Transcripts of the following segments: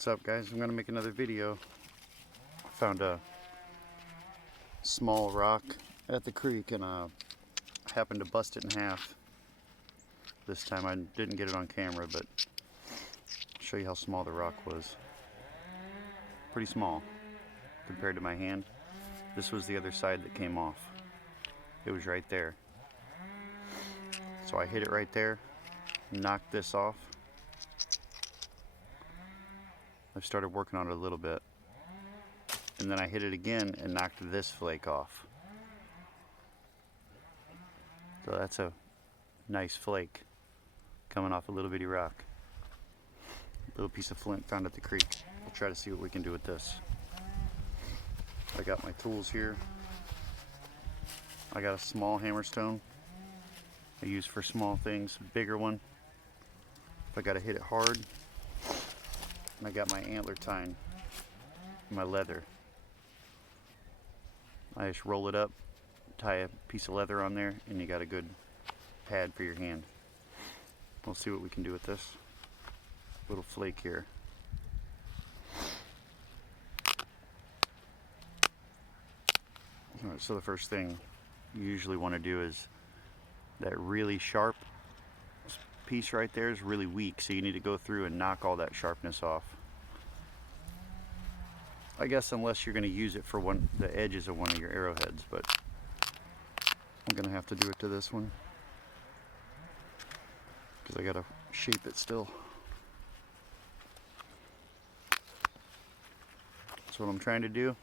What's up, guys? I'm gonna make another video. I found a small rock at the creek and happened to bust it in half. This time I didn't get it on camera, but I'll show you how small the rock was. Pretty small compared to my hand. This was the other side that came off. It was right there. So I hit it right there, knocked this off. I started working on it a little bit, and then I hit it again and knocked this flake off. So that's a nice flake coming off a little bitty rock. Little piece of flint found at the creek. We'll try to see what we can do with this. I got my tools here. I got a small hammerstone I use for small things, bigger one if I gotta hit it hard. And I got my antler tine, my leather. I just roll it up, tie a piece of leather on there, and you got a good pad for your hand. We'll see what we can do with this little flake here. Alright, so the first thing you usually want to do is that really sharp piece right there is really weak, so you need to go through and knock all that sharpness off. I guess unless you're going to use it for the edges of one of your arrowheads, but I'm going to have to do it to this one because I got to shape it still. That's what I'm trying to do.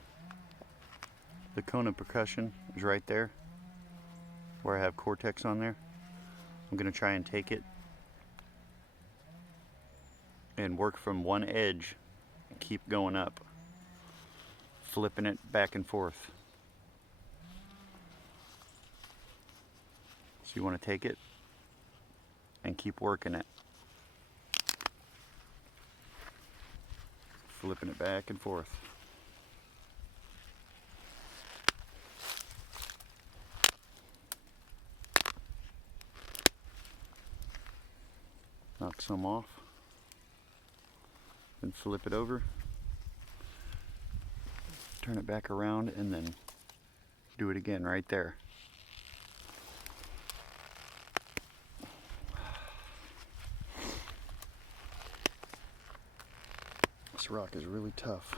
The cone of percussion is right there where I have cortex on there. I'm going to try and take it and work from one edge and keep going up, flipping it back and forth. So you want to take it and keep working it, flipping it back and forth. Knock some off, then flip it over, turn it back around, and then do it again right there. This rock is really tough.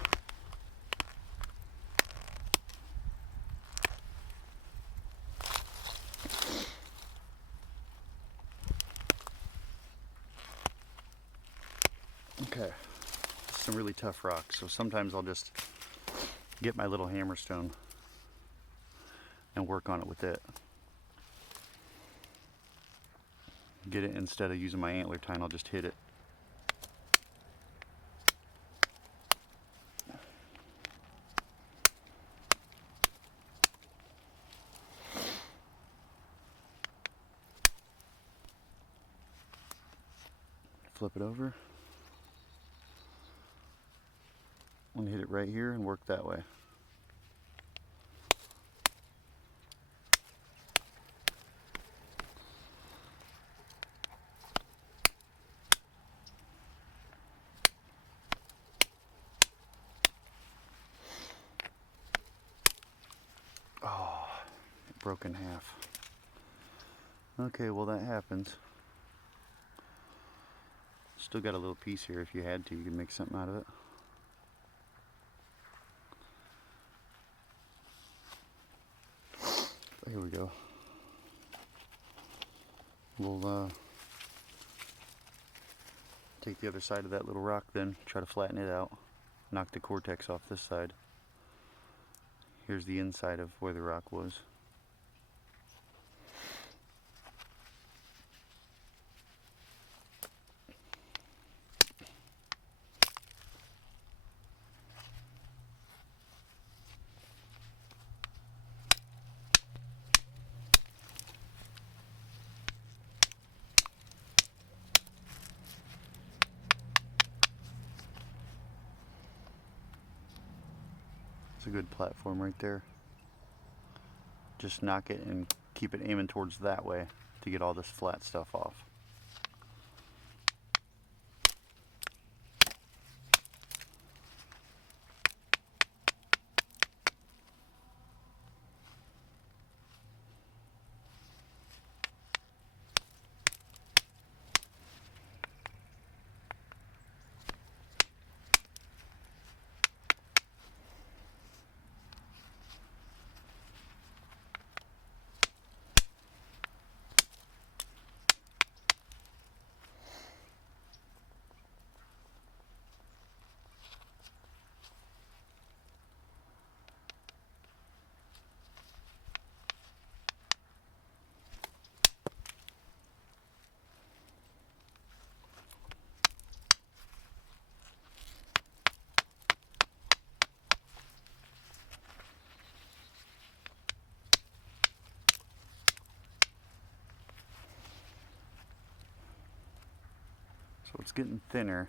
Okay, some really tough rocks, so sometimes I'll just get my little hammerstone and work on it with it. Get it, instead of using my antler tine, I'll just hit it. Flip it over. I'm gonna hit it right here and work that way. Oh, it broke in half. Okay, well that happens. Still got a little piece here. If you had to, you could make something out of it. Here we go. We'll take the other side of that little rock then, try to flatten it out, knock the cortex off this side. Here's the inside of where the rock was. It's a good platform right there. Just knock it and keep it aiming towards that way to get all this flat stuff off. it's getting thinner.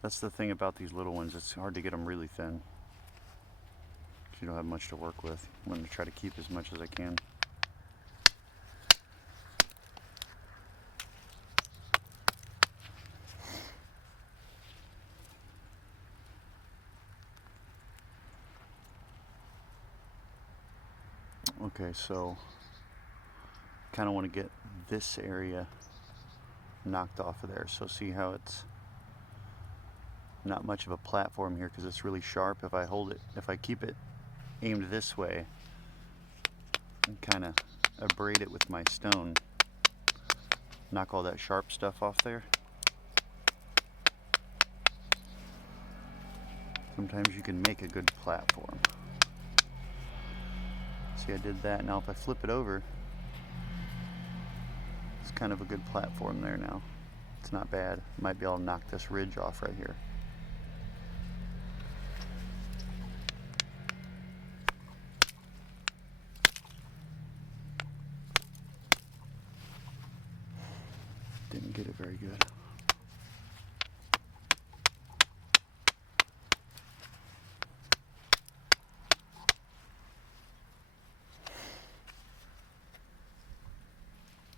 That's the thing about these little ones, it's hard to get them really thin. You don't have much to work with. I'm going to try to keep as much as I can. Okay, so kind of want to get this area knocked off of there. So see how it's not much of a platform here because it's really sharp. If I hold it, if I keep it aimed this way and kind of abrade it with my stone, knock all that sharp stuff off there. Sometimes you can make a good platform. See, I did that. Now if I flip it over, it's kind of a good platform there now. It's not bad. Might be able to knock this ridge off right here. Didn't get it very good.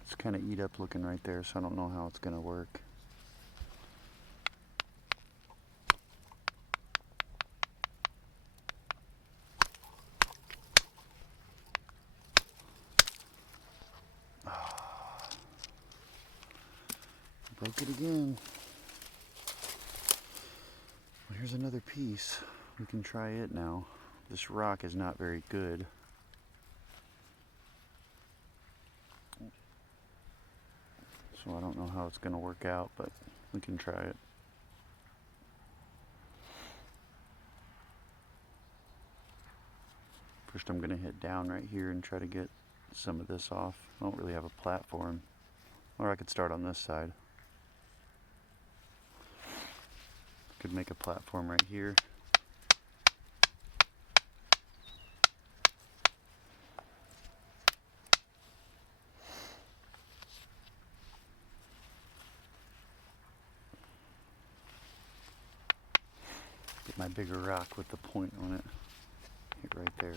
It's kind of eat up looking right there, so I don't know how it's going to work. Broke it again. Well, here's another piece. We can try it now. This rock is not very good. So I don't know how it's going to work out, but we can try it. First I'm going to hit down right here and try to get some of this off. I don't really have a platform. Or I could start on this side. Could make a platform right here. Get my bigger rock with the point on it. Hit right there.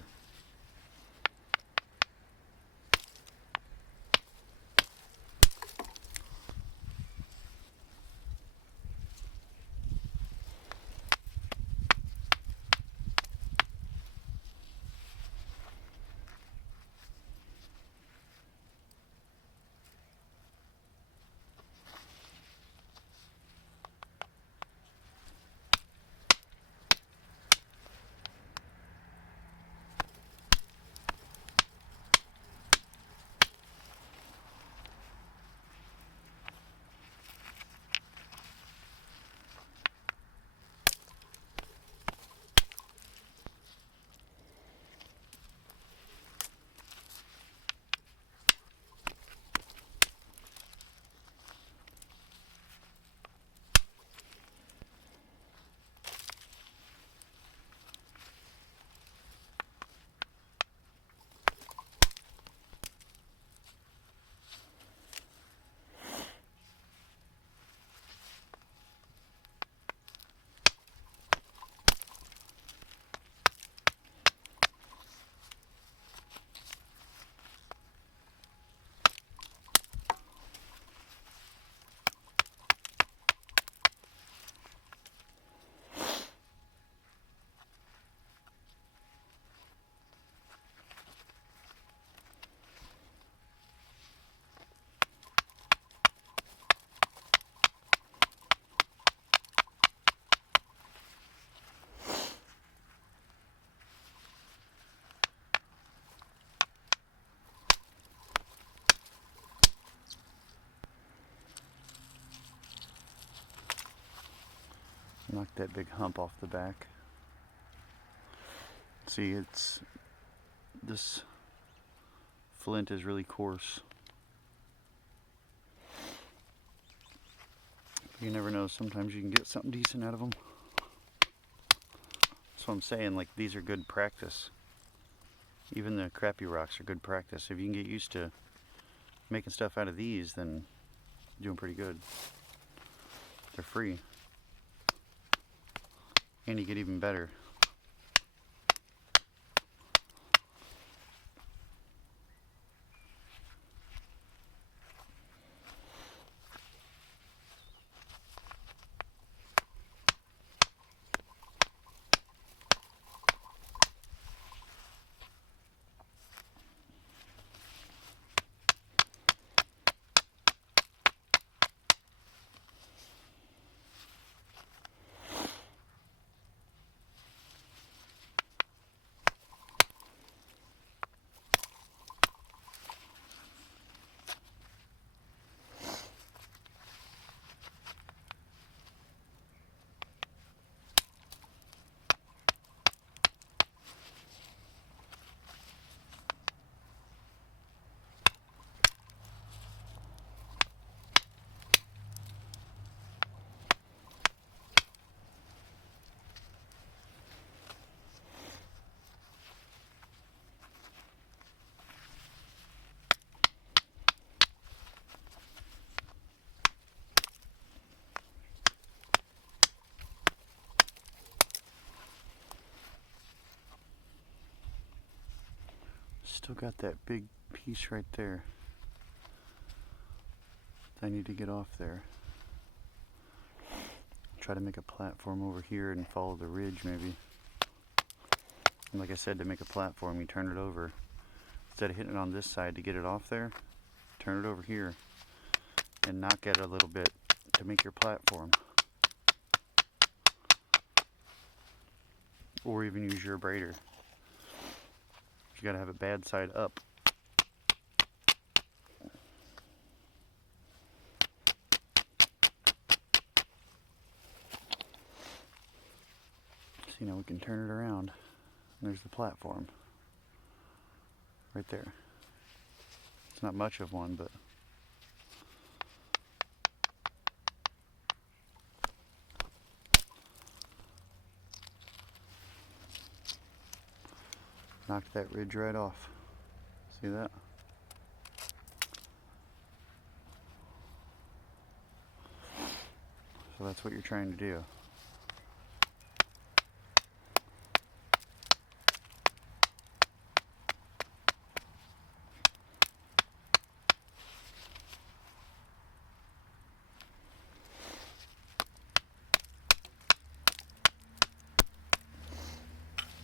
Knock that big hump off the back. See, this flint is really coarse. You never know, sometimes you can get something decent out of them. That's what I'm saying, like these are good practice. Even the crappy rocks are good practice. If you can get used to making stuff out of these, then you're doing pretty good. they're free. And you get even better. Still got that big piece right there. I need to get off there. Try to make a platform over here and follow the ridge maybe. And like I said, to make a platform, you turn it over. Instead of hitting it on this side to get it off there, turn it over here and knock at it a little bit to make your platform. Or even use your abrader. You gotta have it bad side up. See, now we can turn it around. And there's the platform. Right there. It's not much of one, but knocked that ridge right off. See that? So that's what you're trying to do.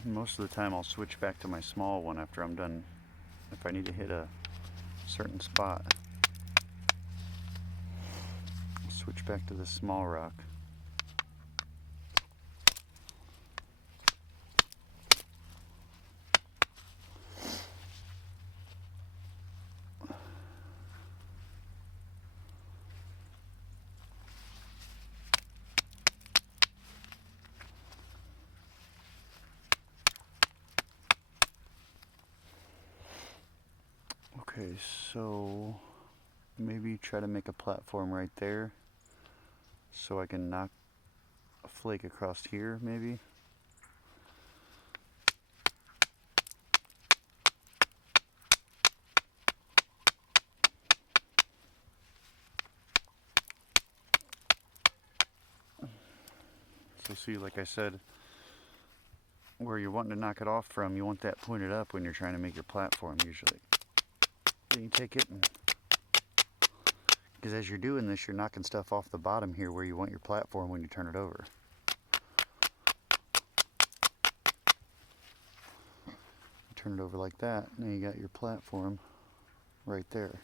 Most of the time I'll switch back to my small one after I'm done, if I need to hit a certain spot. I'll switch back to the small rock. Okay, so maybe try to make a platform right there so I can knock a flake across here maybe. So see, like I said, where you're wanting to knock it off from, you want that pointed up when you're trying to make your platform usually. Then you take it and, because as you're doing this, you're knocking stuff off the bottom here where you want your platform when you turn it over. Turn it over like that, now you got your platform right there.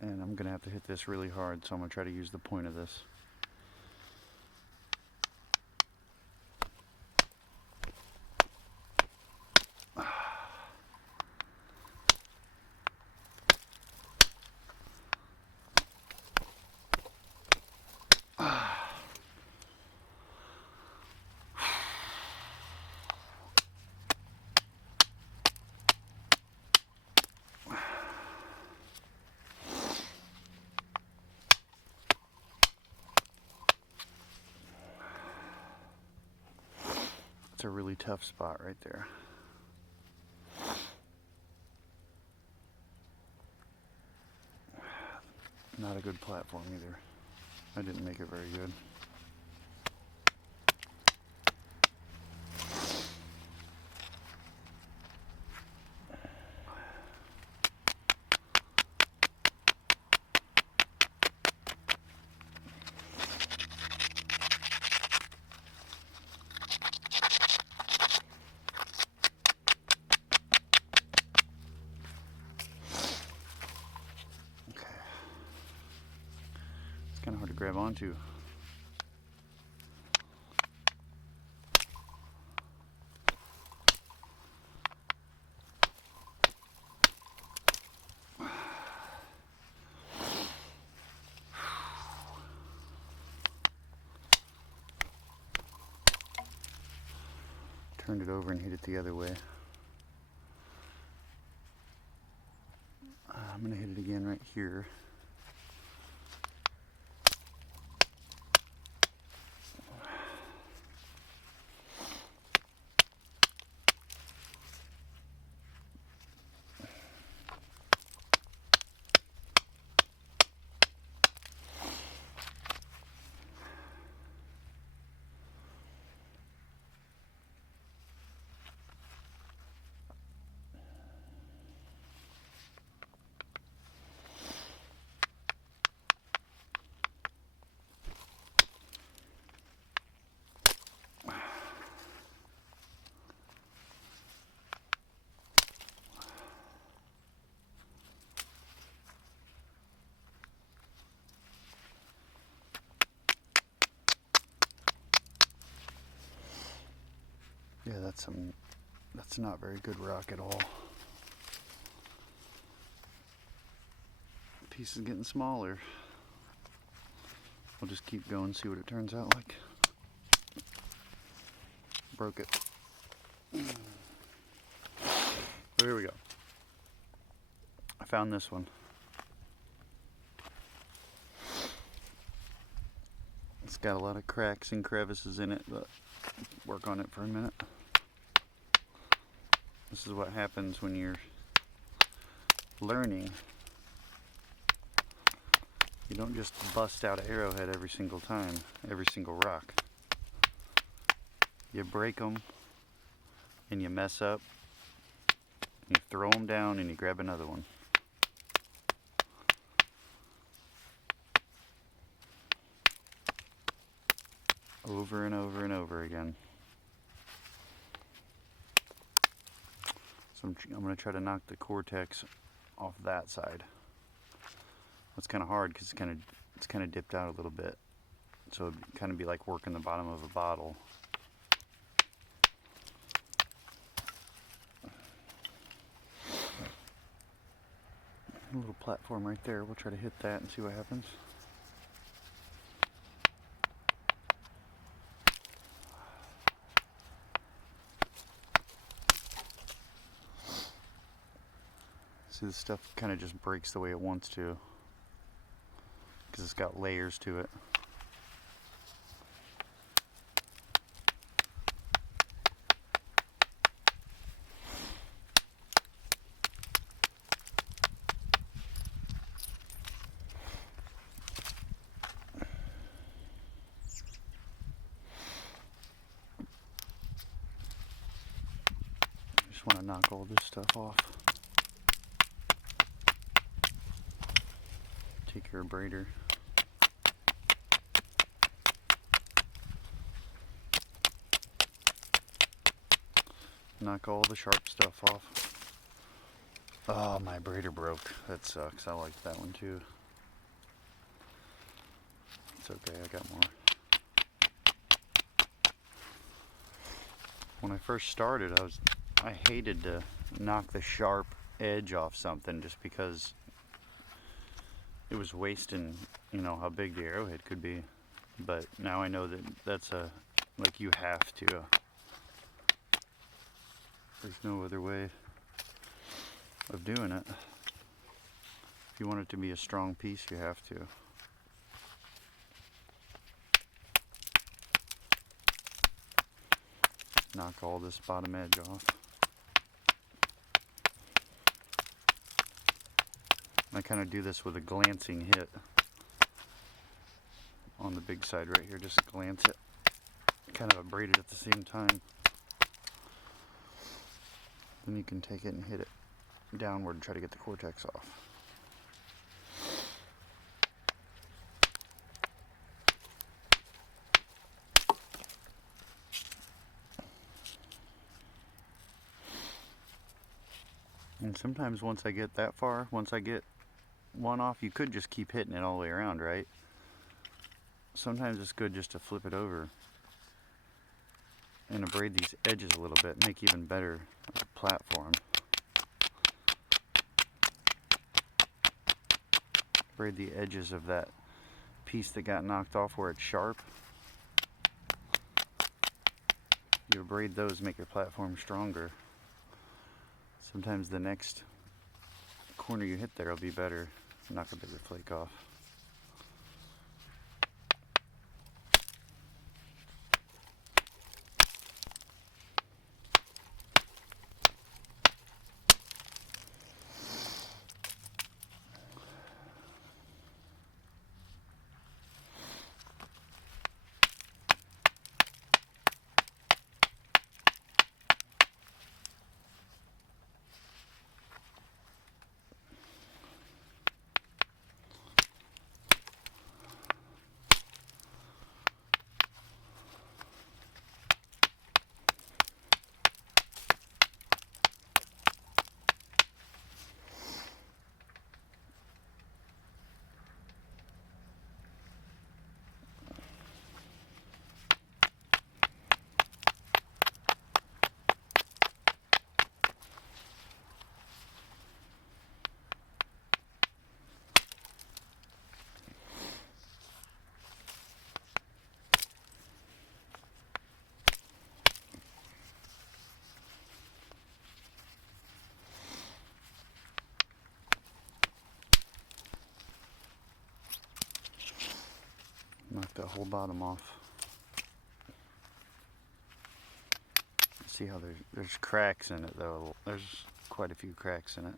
And I'm gonna have to hit this really hard, so I'm gonna try to use the point of this. It's a really tough spot right there. Not a good platform either. I didn't make it very good. It's kind of hard to grab onto. Turned it over and hit it the other way. I'm going to hit it again right here. Yeah, that's not very good rock at all. The piece is getting smaller. We'll just keep going, see what it turns out like. Broke it. So here we go. I found this one. It's got a lot of cracks and crevices in it, but work on it for a minute. This is what happens when you're learning. You don't just bust out an arrowhead every single time, every single rock. You break them and you mess up. You throw them down and you grab another one. Over and over and over again. So I'm going to try to knock the cortex off that side. It's kind of hard because it's kind of dipped out a little bit. So it'd kind of be like working the bottom of a bottle. A little platform right there. We'll try to hit that and see what happens. See, this stuff kind of just breaks the way it wants to because it's got layers to it. Just want to knock all this stuff off. Take your braider. Knock all the sharp stuff off. Oh, my braider broke. That sucks. I like that one too. It's okay, I got more. When I first started, I hated to knock the sharp edge off something just because it was wasting, how big the arrowhead could be. But now I know that that's like you have to. There's no other way of doing it. If you want it to be a strong piece, you have to. Knock all this bottom edge off. I kind of do this with a glancing hit on the big side right here. Just glance it, kind of abrade it at the same time. Then you can take it and hit it downward and try to get the cortex off. And sometimes once I get that far, once I get one off, you could just keep hitting it all the way around, right? Sometimes it's good just to flip it over and abrade these edges a little bit, make even better platform. Abrade the edges of that piece that got knocked off where it's sharp. You abrade those, make your platform stronger. Sometimes the next corner you hit there will be better. Knock a bigger flake off. Knock that whole bottom off. See how there's cracks in it though. There's quite a few cracks in it.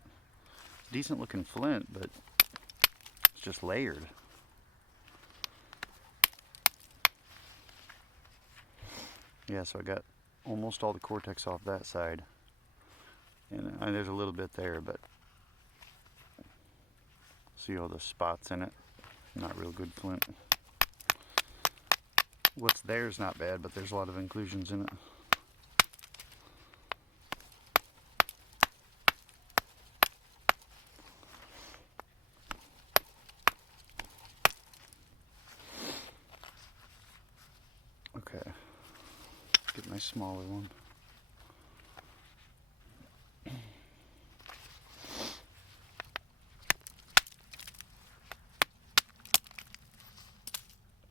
Decent looking flint, but it's just layered. Yeah, so I got almost all the cortex off that side. And there's a little bit there, but see all the spots in it? Not real good flint. What's there is not bad, but there's a lot of inclusions in it. Okay, get my smaller one.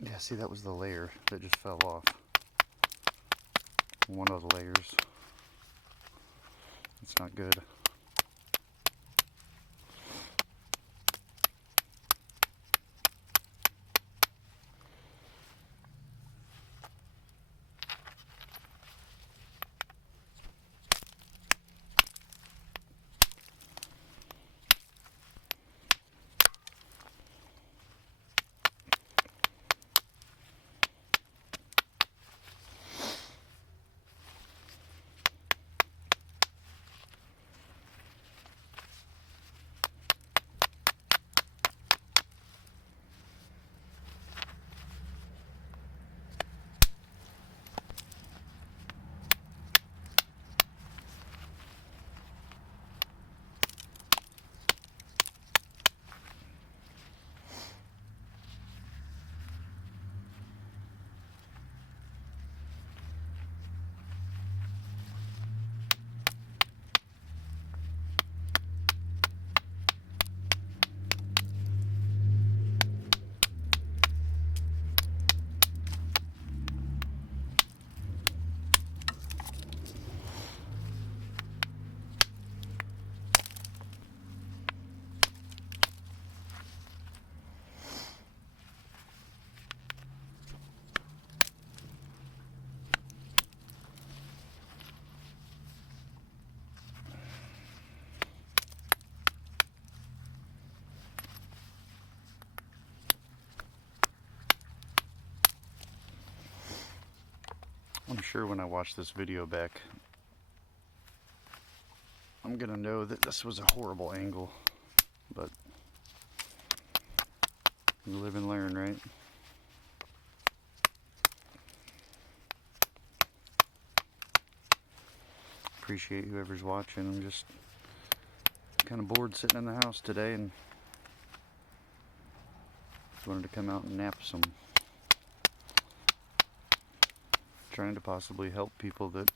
Yeah, see, that was the layer that just fell off. One of the layers. It's not good. I'm sure when I watch this video back, I'm gonna know that this was a horrible angle, but you live and learn, right? Appreciate whoever's watching. I'm just kind of bored sitting in the house today and just wanted to come out and nap some. Trying to possibly help people that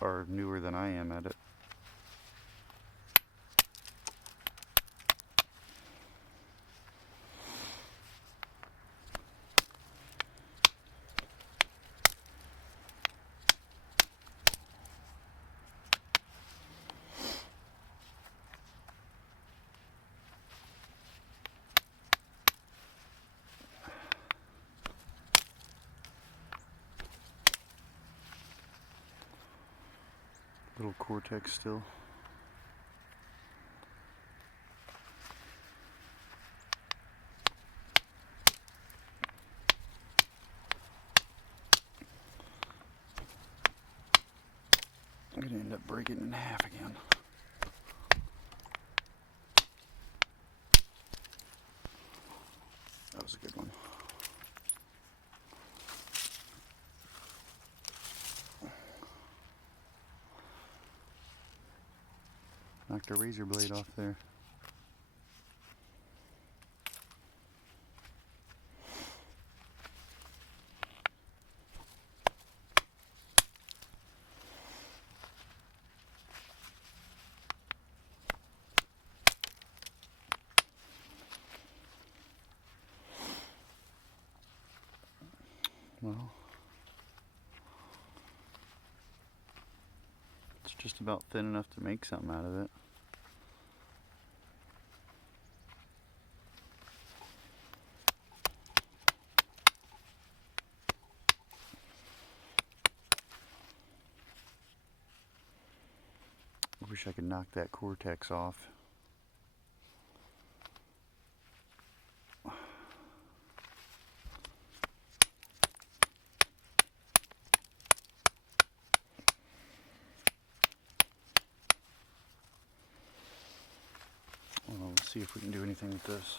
are newer than I am at it. Little cortex still. I'm gonna end up breaking it in half again. That was a good one. Knocked a razor blade off there. Well, it's just about thin enough to make something out of it. I wish I could knock that cortex off. Well, let's see if we can do anything with this.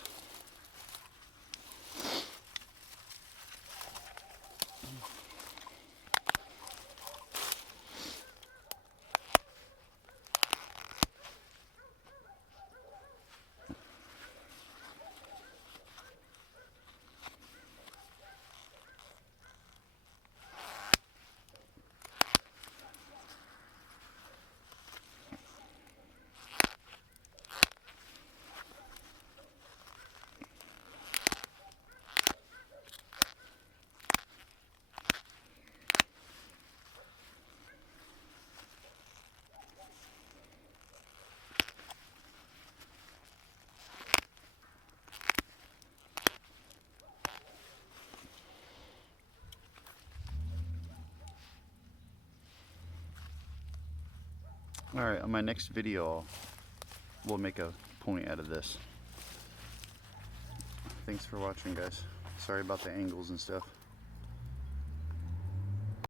Alright, on my next video, we'll make a point out of this. Thanks for watching, guys. Sorry about the angles and stuff.